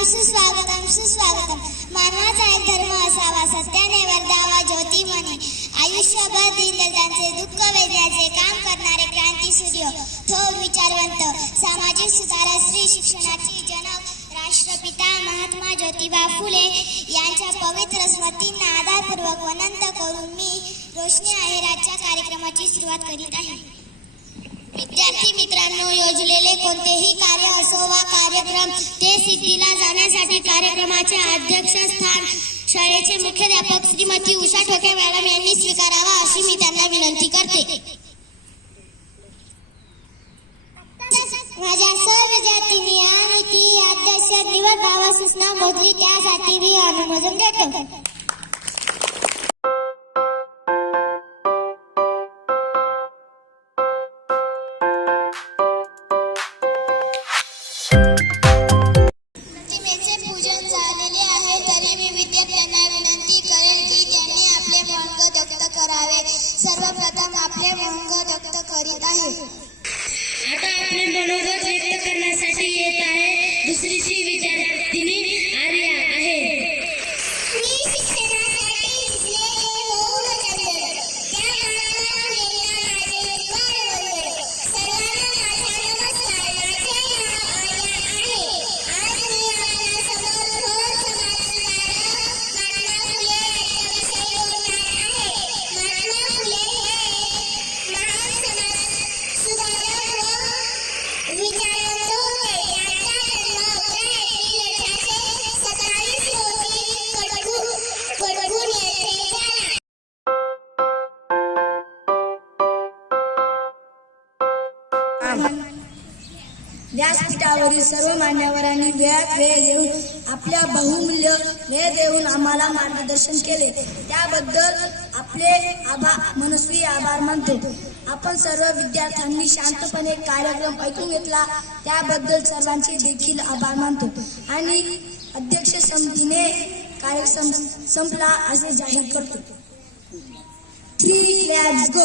सुस्वागतम. मानवाचा एक धर्म असावा, सत्याने वर्धावा ज्योतिमनी. आयुष्यभर दीनदलितांचे दुःख वेदण्याचे काम करणारे क्रांतीसूर्य, थोर विचारवंत, सामाजिक सुधारक, स्त्री शिक्षणाची जनक, राष्ट्रपिता महात्मा ज्योतिबा फुले यांच्या पवित्र स्मृतींना आदरपूर्वक वंदन करून मी रोशनी आहेराच्या कार्यक्रमाची सुरुवात करीत आहे. विद्यार्थी मित्रांनो, योजलेले कोणतेही कार्य असो वा कार्यक्रम ते सिद्धीला जाण्यासाठी कार्यक्रमाचे अध्यक्षस्थान शाळेचे मुख्याध्यापक श्रीमती उषा ठोके मॅडम यांनी स्वीकारावा अशी मी त्यांना विनंती करते. माझ्या सर्व विद्यार्थिनी आणि ती अध्यक्ष निवड बाबा सूचना मोजली त्यासाठी मी अनुमोदन देतो. प्रतिमेचे पूजन झालेले आहे, तरी मी विद्यार्थ्यांना विनंती करेन की त्यांनी आपले महंग व्यक्त करावे. सर्वप्रथम आपले महंग व्यक्त करीत आहे. आता आपले मनोगत व्यक्त करण्यासाठी येत आहे दुसरीची विद्यार्थिनी आर्या आहे. मी शिक्षणासाठी इथले होऊन जन्मले, त्या मनाला गेला माझे जीवन. सर्वांना माझा नमस्कार. माझे नाव आर्या आहे. आज मी आपल्यासमोर थोर समाजसुधारक महात्मा फुले यांच्याविषयी बोलणार आहे. महात्मा फुले हे महान समाजसुधारक व विचारवंत होते. त्यांचा जन्म 1827 रोजी कडगुण येथे झाला. व्यासपीठावरील सर्व मान्यवरांनी वेळात वेळ देऊन आपल्या बहुमूल्य वेळ देऊन आम्हाला मार्गदर्शन केले, त्याबद्दल आपले मनस्वी आभार मानतो. आपण सर्व विद्यार्थ्यांनी शांतपणे कार्यक्रम ऐकून घेतला त्याबद्दल सर्वांचे देखील आभार मानतो आणि अध्यक्ष समितीने कार्यक्रम संपला असे जाहीर करतो. 3 Let's go.